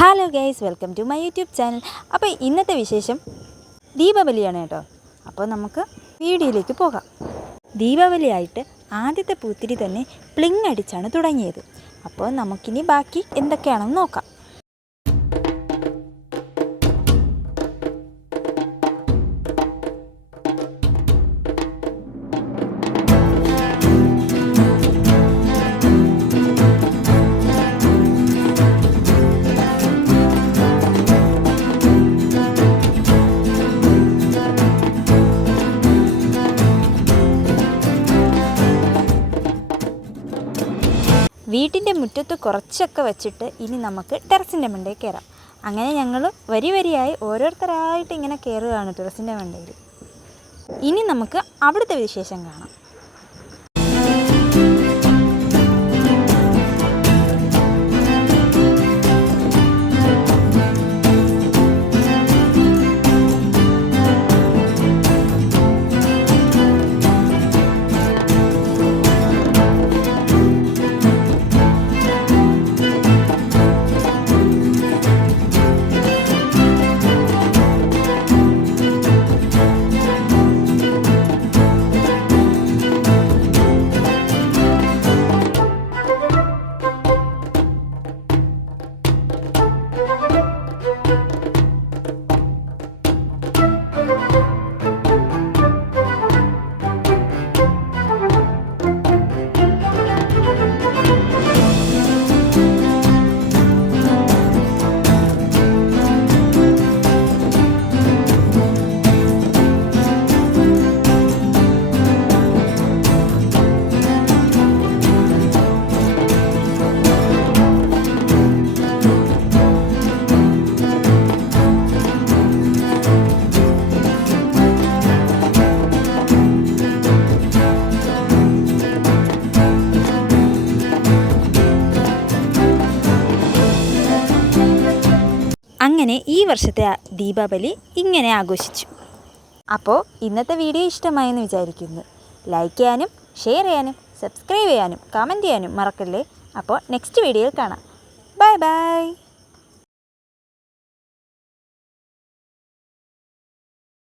Hello guys, welcome to my YouTube channel. അപ്പോൾ ഇന്നത്തെ വിശേഷം ദീപാവലിയാണ് കേട്ടോ. അപ്പോൾ നമുക്ക് വീഡിയോയിലേക്ക് പോകാം. ദീപാവലിയായിട്ട് ആദ്യത്തെ പൂത്തിരി തന്നെ പ്ലിങ് അടിച്ചാണ് തുടങ്ങിയത്. അപ്പോൾ നമുക്കിനി ബാക്കി എന്തൊക്കെയാണെന്ന് നോക്കാം. വീട്ടിൻ്റെ മുറ്റത്ത് കുറച്ചൊക്കെ വെച്ചിട്ട് ഇനി നമുക്ക് ടെറസിൻ്റെ മണ്ടയിൽ കയറാം. അങ്ങനെ ഞങ്ങൾ വരിയായി ഓരോരുത്തരായിട്ട് ഇങ്ങനെ കയറുകയാണ് ടെറസിൻ്റെ മണ്ടയിൽ. ഇനി നമുക്ക് അവിടുത്തെ വിശേഷം കാണാം. അങ്ങനെ ഈ വർഷത്തെ ദീപാവലി ഇങ്ങനെ ആഘോഷിച്ചു. അപ്പോൾ ഇന്നത്തെ വീഡിയോ ഇഷ്ടമായെന്ന് വിചാരിക്കുന്നു. ലൈക്ക് ചെയ്യാനും ഷെയർ ചെയ്യാനും സബ്സ്ക്രൈബ് ചെയ്യാനും കമൻറ്റ് ചെയ്യാനും മറക്കല്ലേ. അപ്പോൾ നെക്സ്റ്റ് വീഡിയോയിൽ കാണാം. Bye bye.